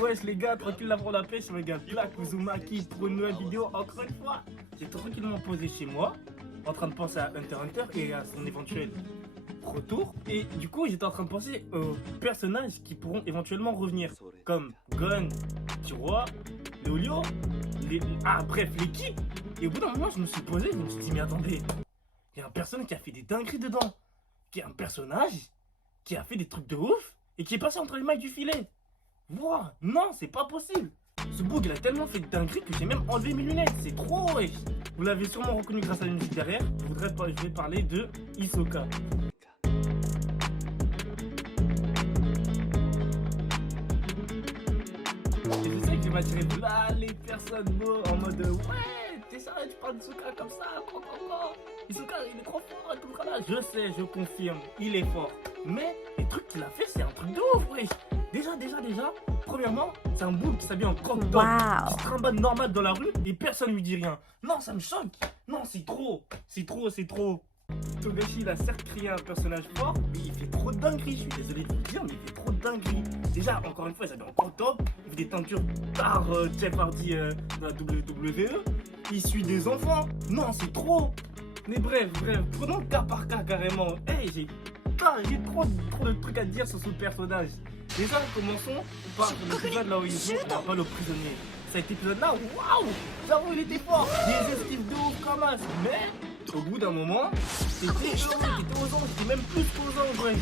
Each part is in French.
Wesh les gars, tranquille là pour la pêche, mes gars, Black Uzumaki pour une nouvelle vidéo. Encore une fois, j'ai tranquillement posé chez moi, en train de penser à Hunter x Hunter et à son éventuel retour. Et du coup, j'étais en train de penser aux personnages qui pourront éventuellement revenir, comme Gon, Killua, Leolio, bref, l'équipe. Et au bout d'un moment, je me suis posé, je me suis dit, mais attendez, il y a un personnage qui a fait des dingueries dedans, qui est un personnage qui a fait des trucs de ouf et qui est passé entre les mailles du filet. Wow, non, c'est pas possible. Ce bug il a tellement fait de dingueries que j'ai même enlevé mes lunettes. C'est trop wesh. Vous l'avez sûrement reconnu grâce à la musique derrière. Je vais parler de Hisoka. Et je sais que je vais m'attirer là les personnes beaux en mode ouais, t'es sérieux, tu parles d'Hisoka comme ça, quoi. Hisoka il est trop fort et tout ça là. Je sais, je confirme, il est fort. Mais les trucs qu'il a fait, c'est un truc de ouf, wesh. Déjà, premièrement, c'est un boule qui s'habille en crop top, qui se trimballe normal dans la rue et personne lui dit rien. Non, ça me choque. Non, c'est trop. Togashi, il a certes créé un personnage fort, mais il fait trop de dingueries. Je suis désolé de vous le dire, mais il fait trop de dingueries. Déjà, encore une fois, il s'habille en crop top, il fait des teintures par Jeff Hardy de la WWE. Il suit des enfants. Non, c'est trop. Mais bref, prenons cas par cas carrément. Hey, j'ai trop de trucs à dire sur ce personnage. Déjà, commençons par l'épisode là où il joue la balle au prisonnier. Cet épisode-là, waouh, j'avoue, il était fort. Des esquives de ouf comme as. Mais, au bout d'un moment, c'était heureux, il était aux anges, il était même plus qu'aux anges, ouais.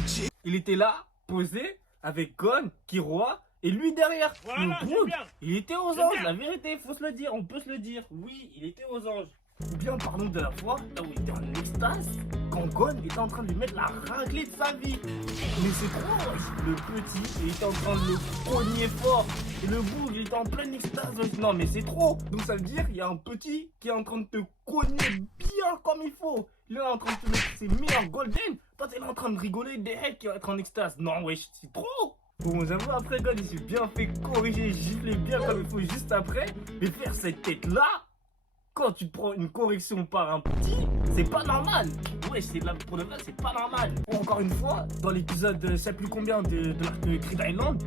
Il était là, posé, avec Gon, Killua, et lui derrière. Voilà, le Brook, il était aux anges, la vérité, faut se le dire, on peut se le dire. Oui, il était aux anges. Ou bien parlons de la fois là où il était en extase quand Gon était en train de lui mettre la raclée de sa vie. Mais c'est trop, le petit il était en train de le cogner fort et le bout il était en pleine extase. Non mais c'est trop. Donc ça veut dire il y a un petit qui est en train de te cogner bien comme il faut. Il est en train de te mettre ses meilleurs golden. Toi t'es là en train de rigoler des heads qui va être en extase. Non wesh, c'est trop. Bon, j'avoue, après Gon il s'est bien fait corriger, gifler bien comme il faut juste après. Mais faire cette tête là, quand tu prends une correction par un petit, c'est pas normal. Ouais, c'est là pour le vrai, c'est pas normal. Ou encore une fois, dans l'épisode, je sais plus combien de l'arc de Creed Island,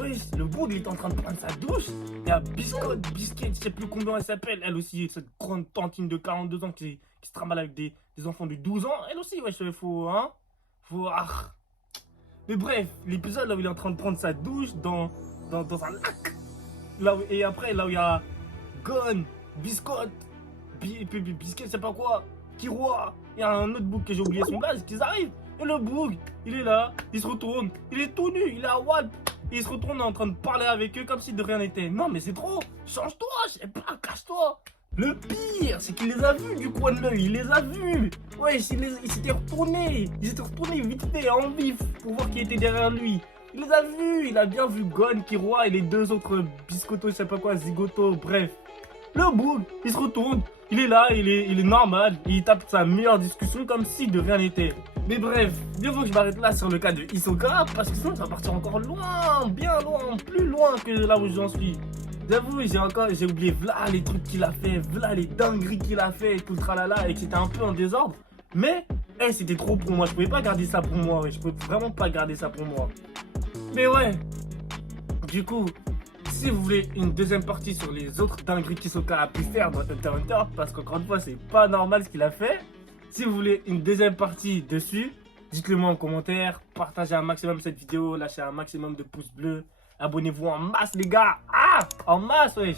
ouais, le bout il est en train de prendre sa douche. Il y a Biscuit, je sais plus combien elle s'appelle, elle aussi, cette grande tantine de 42 ans qui se trimballe avec des enfants de 12 ans. Elle aussi, ouais, faut. Mais bref, l'épisode là où il est en train de prendre sa douche dans un lac. Et après, là où il y a Gon, Biscotte, Biscuit, je sais pas quoi, Killua, il y a un autre bouc que j'ai oublié son blaze, qu'ils arrivent. Et le bouc, il est là, il se retourne, il est tout nu, il est à Walp. Il se retourne en train de parler avec eux comme si de rien n'était. Non mais c'est trop, change-toi, je sais pas, cache-toi. Le pire, c'est qu'il les a vus du coin de l'œil, il les a vus. Ouais, il s'était retourné, vite fait, en vif, pour voir qui était derrière lui. Il les a vus, il a bien vu Gon, Killua et les deux autres biscottos, je sais pas quoi, zigoto, bref. Le boug, il se retourne, il est là, il est normal, il tape sa meilleure discussion comme si de rien n'était. Mais bref, mieux vaut que je m'arrête là sur le cas de Hisoka, parce que sinon ça va partir encore loin, bien loin, plus loin que là où j'en suis. J'avoue, j'ai oublié voilà les trucs qu'il a fait, voilà les dingueries qu'il a fait et tout le tralala, et que c'était un peu en désordre. Mais, c'était trop pour moi, je pouvais pas garder ça pour moi, je pouvais vraiment pas garder ça pour moi. Mais ouais, du coup, si vous voulez une deuxième partie sur les autres dingueries qu'Hisoka a pu faire dans Hunter x Hunter, parce qu'encore une fois, c'est pas normal ce qu'il a fait. Si vous voulez une deuxième partie dessus, dites-le moi en commentaire, partagez un maximum cette vidéo, lâchez un maximum de pouces bleus, abonnez-vous en masse les gars, en masse wesh.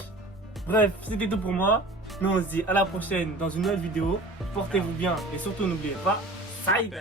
Bref, c'était tout pour moi, nous on se dit à la prochaine dans une nouvelle vidéo, portez-vous bien et surtout n'oubliez pas, Saïd.